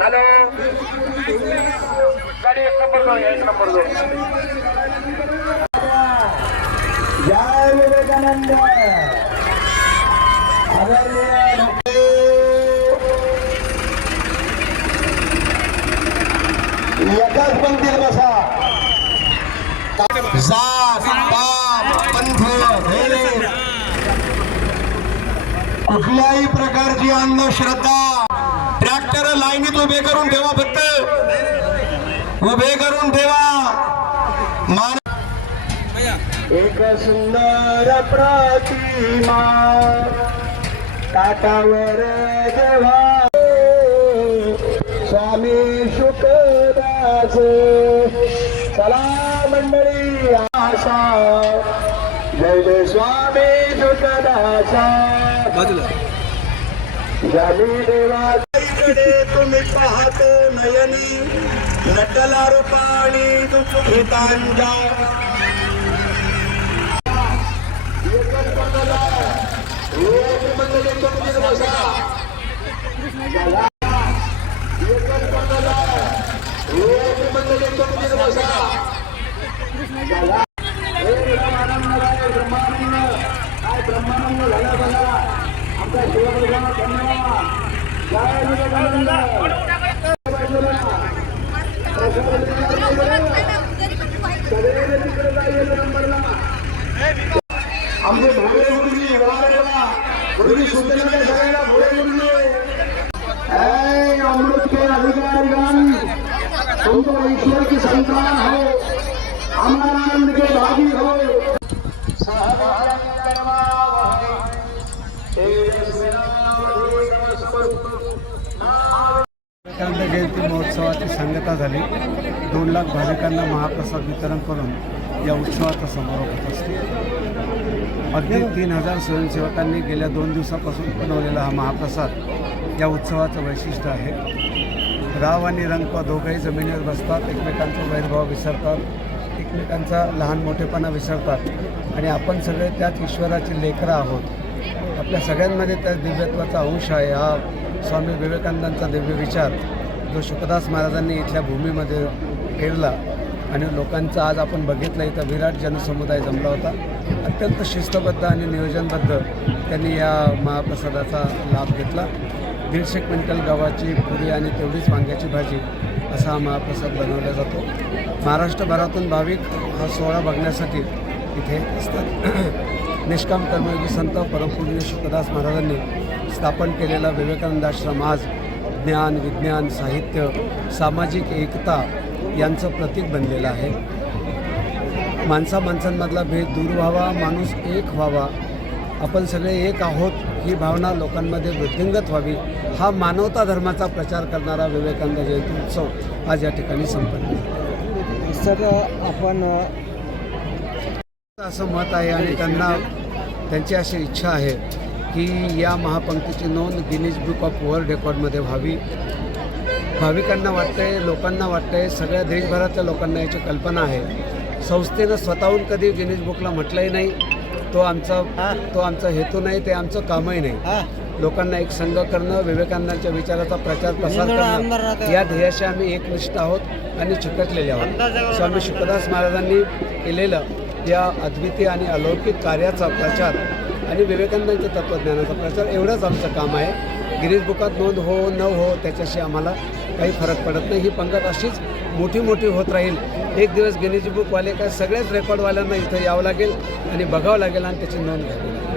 Hello गाडी 1 number 2 1 number 2 जय विवेकानंद एकाच पंक्तीत बसा जात पाप पंथ भेद कुठल्याही प्रकारची अंधश्रद्धा ट्रॅक्टर लाईनीत उभे करून ठेवा फक्त उभे करून ठेवा एक सुंदर प्रतिमा काठावर जेव्हा स्वामी शुकदास चला मंडळी आशा जय जय स्वामी शुकदासा जमी देवाकडे तुम्ही पाहतो नयनी नटला रूपाणी दुःखितांजा ब्रह्मानंद झाला बघा आमचा शिवप्रभा धन्यवाद जय विवेकानंद आमचे भोळे गुरुजी गुरुजी सूचना सगळ्यांना भोळे गुरुजी अमृत के अधिकारीगण तुम तो ईश्वर की संतान हो अमरानंद के भागी हो विवेकानंद जयंती महोत्सवाची सांगता झाली 2 लाख भाविकांना महाप्रसाद वितरण करून या उत्सवाचा समारोप होत असतो. अगदी 3000 स्वयंसेवकांनी गेल्या 2 दिवसापासून बनवलेला हा महाप्रसाद या उत्सवाचं वैशिष्ट्य आहे. राव आणि रंग दोघंही जमिनीवर बसतात, एकमेकांचा वैरभाव विसरतात, एकमेकांचा लहान मोठेपणा विसरतात आणि आपण सगळे त्याच ईश्वराची लेकरं आहोत. आपल्या सगळ्यांमध्ये त्या दिव्यत्वाचा अंश आहे. हा स्वामी विवेकानंदांचा दिव्य विचार जो शुकदास महाराजांनी इथल्या भूमीमध्ये पेरला आणि लोकांचा आज आपण बघितलं इथं विराट जनसमुदाय जमला होता. अत्यंत शिस्तबद्ध आणि नियोजनबद्ध त्यांनी या महाप्रसादाचा लाभ घेतला. 150 क्विंटल गव्हाची पुरी आणि तेवढीच वांग्याची भाजी असा हा महाप्रसाद बनवला जातो. महाराष्ट्रभरातून भाविक हा सोहळा बघण्यासाठी इथे असतात. निष्काम कर्मयोगी संत परमपूज्य शुकदास महाराजांनी स्थापन केलेला विवेकानंद आश्रम आज ज्ञान विज्ञान साहित्य सामाजिक एकता यांचं प्रतीक बनलेलं आहे. माणसांमधला भेद दूर व्हावा, माणूस एक व्हावा, आपण सगळे एक आहोत ही भावना लोकांमध्ये वृद्धिंगत व्हावी, हा मानवता धर्माचा प्रचार करणारा विवेकानंद जयंती उत्सव आज या ठिकाणी संपन्न झाला. सर आपण असं मत आहे आणि त्यांची अशी इच्छा आहे की या महापंक्तीची नोंद गिनीज बुक ऑफ वर्ल्ड रेकॉर्डमध्ये व्हावी. भाविकांना वाटतंय, लोकांना वाटतंय, सगळ्या देशभरातल्या लोकांना याची कल्पना आहे. संस्थेनं स्वतःहून कधी गिनीज बुकला म्हटलंही नाही. तो आमचा हेतू नाही, ते आमचं कामही नाही. लोकांना एक संघ करणं, विवेकानंदांच्या विचाराचा प्रचार प्रसार करणं या ध्येयाशी आम्ही एकनिष्ठ आहोत आणि चिकटलेले आहोत. स्वामी शुकदास महाराजांनी केलेलं या अद्वितीय आणि अलौकिक कार्याचा प्रचार आणि विवेकानंदांच्या तत्त्वज्ञानाचा प्रचार एवढंच आमचं काम आहे. गिनीज बुकात नोंद हो न हो त्याच्याशी आम्हाला काही फरक पडत नाही. ही पंगत अशीच मोठी होत राहील. एक दिवस गिनीज बुकवाले काय सगळ्याच रेकॉर्डवाल्यांना इथं यावं लागेल आणि बघावं लागेल आणि त्याची नोंद घ्यावी लागेल.